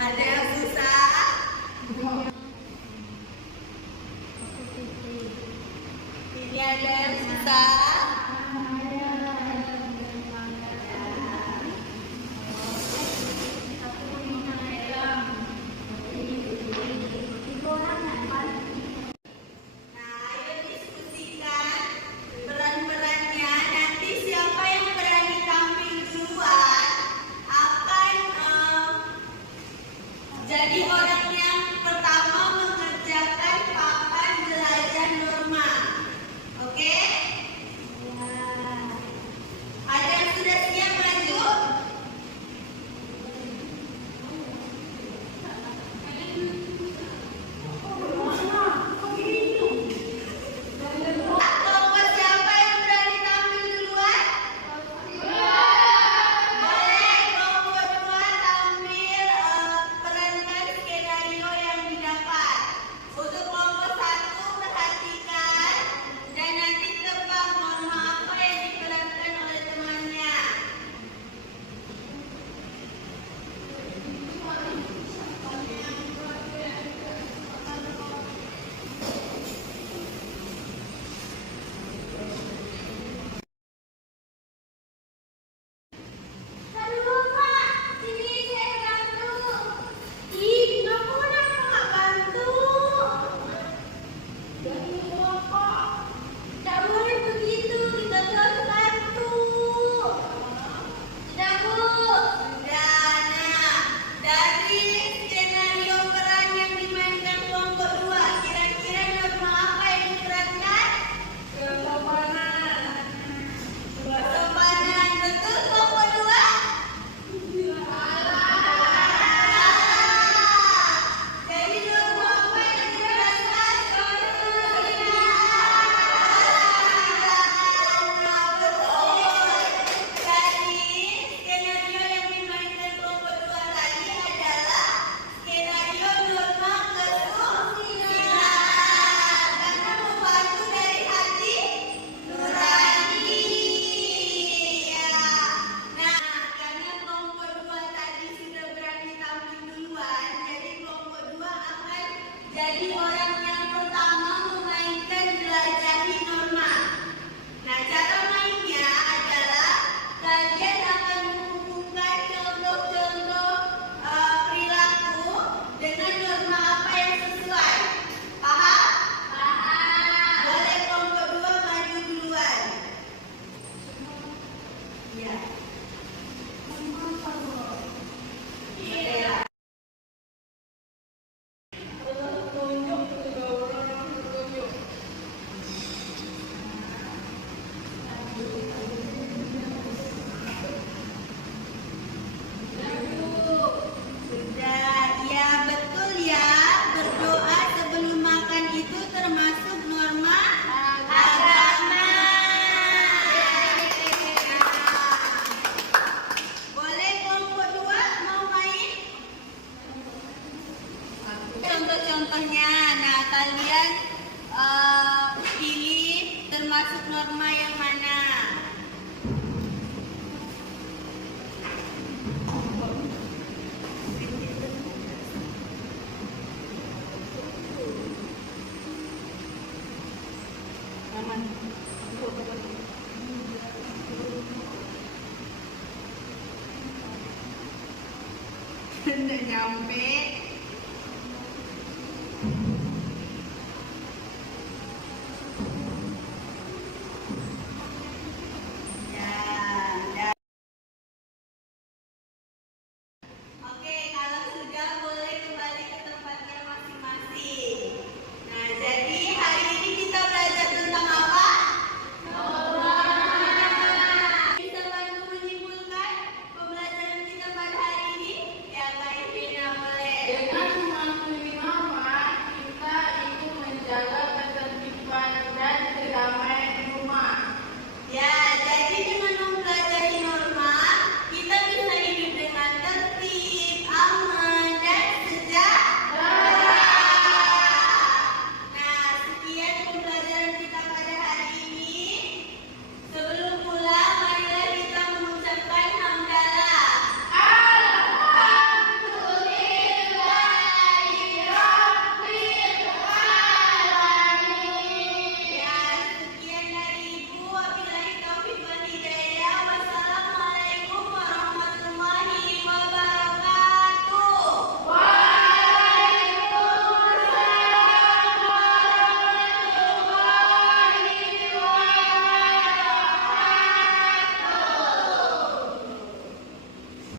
Ada yang susah? Ini ada yang susah? Jadi orang yang pertama mengerjakan papan belajar norma. Oke? Ada yang sudah siap lanjut? Kelompok siapa yang berani tampil duluan? Boleh kelompok 2 tampil perankan skenario yang didapat. Untuk kelompok 1 perhatikan dan nanti tebak norma apa yang diperankan oleh temannya. Aduh Kak, sini saya bantu. Ih, kenapa nggak bantu? Jadi Kak, tidak boleh begitu, kita harus bantu. Sudah Bu? Sudah. Nah, dari skenario peran yang dimainkan kelompok 2, kira-kira norma apa yang diperankan? Kesopanan. Kesopanan, betul kelompok 2? Jadi norma apa yang diperankan? Jadi skenario yang dimainkan kelompok 2 tadi adalah skenario norma kesusilaan. Karena membantu dari hati nurani. Ya. Nah, karena kelompok 2 tadi sudah berani tampil duluan, jadi kelompok 2 akan jadi orang yang pertama memainkan jelajahi norma. Nah, cara mainnya adalah kalian akan menghubungkan contoh-contoh perilaku dengan norma apa yang sesuai. Paham? Paham. Boleh kelompok 2 maju duluan. Ya. Iya. Sudah, ya betul ya. Berdoa sebelum makan itu termasuk norma agama. Boleh kelompok 2 mau main? Contoh-contohnya, nah kalian pilih termasuk norma yang mana? Tidak nyampe.